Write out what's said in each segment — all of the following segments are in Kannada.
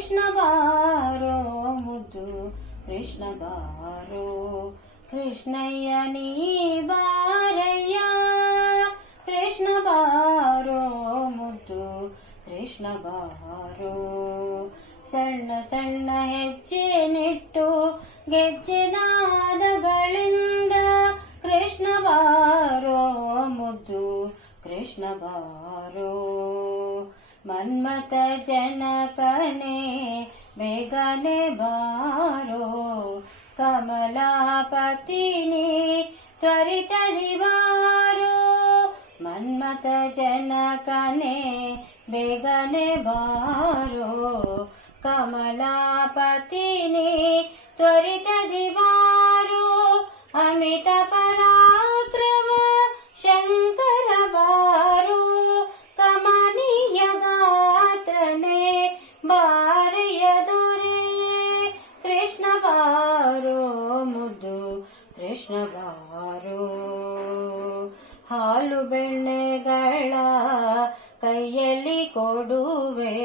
ಕೃಷ್ಣ ಬಾರೋ ಮುದ್ದು ಕೃಷ್ಣ ಬಾರೋ ಕೃಷ್ಣಯ್ಯ ನೀ ಬಾರಯ್ಯ ಕೃಷ್ಣ ಬಾರೋ ಮುದ್ದು ಕೃಷ್ಣ ಬಾರೋ ಸಣ್ಣ ಸಣ್ಣ ಹೆಜ್ಜೆನಿಟ್ಟು ಗೆಜ್ಜೆನಾದಗಳಿಂದ ಕೃಷ್ಣ ಬಾರೋ ಮುದ್ದು ಕೃಷ್ಣ ಬಾರೋ ಮನ್ಮಥ ಜನಕನೇ ಬೇಗನೆ ಬಾರೋ ಕಮಲಾಪತಿನಿ ತ್ವರಿತದಿ ಬಾರೋ ಮನ್ಮಥ ಜನಕನೇ ಬೇಗನೆ ಬಾರೋ ಕಮಲಾಪತಿನಿ ತ್ವರಿತದಿ ಬಾರೋ ಅಮಿತ ಪರಾಕ್ರಮ ಶಂಕರ ಬಾರೋ ಕಮನೀಯ ಗಾತ್ರನೇ ಬಾರೆಯ ದೊರೆ ಕೃಷ್ಣ ಬಾರೋ ಮುದ್ದು ಕೃಷ್ಣ ಬಾರೋ ಹಾಲು ಬೆಣ್ಣೆಗಳ ಕೈಯಲ್ಲಿ ಕೊಡುವೆ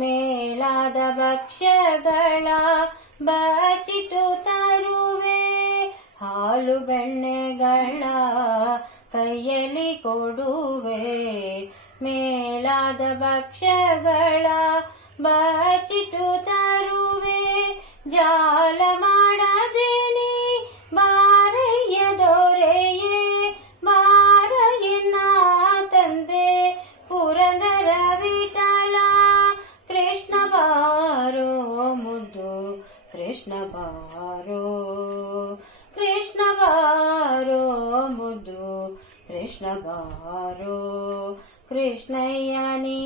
ಮೇಲಾದ ಭಕ್ಷ್ಯಗಳ ಬಚ್ಚಿಟ್ಟು ತರುವೆ ಹಾಲು ಬೆಣ್ಣೆಗಳ ಕೈಯಲ್ಲಿ ಕೊಡುವೆ ಮೇಲಾದ ಭಕ್ಷ್ಯಗಳ ಬಚ್ಚಿಟ್ಟು ತರುವೆ ಜಾಲ ಮಾಡದೇನಿ ಬಾರಯ್ಯ ದೊರೆಯೇ ಬಾರಯ್ಯನ ತಂದೆ ಪುರಂದರ ವಿಠಲ ಕೃಷ್ಣ ಬಾರೋ ಮುದ್ದು ಕೃಷ್ಣ ಬಾರೋ ಕೃಷ್ಣ ಬಾರೋ ಮುದ್ದು ಕೃಷ್ಣ ಬಾರೋ ಕೃಷ್ಣಯ್ಯ ನೀ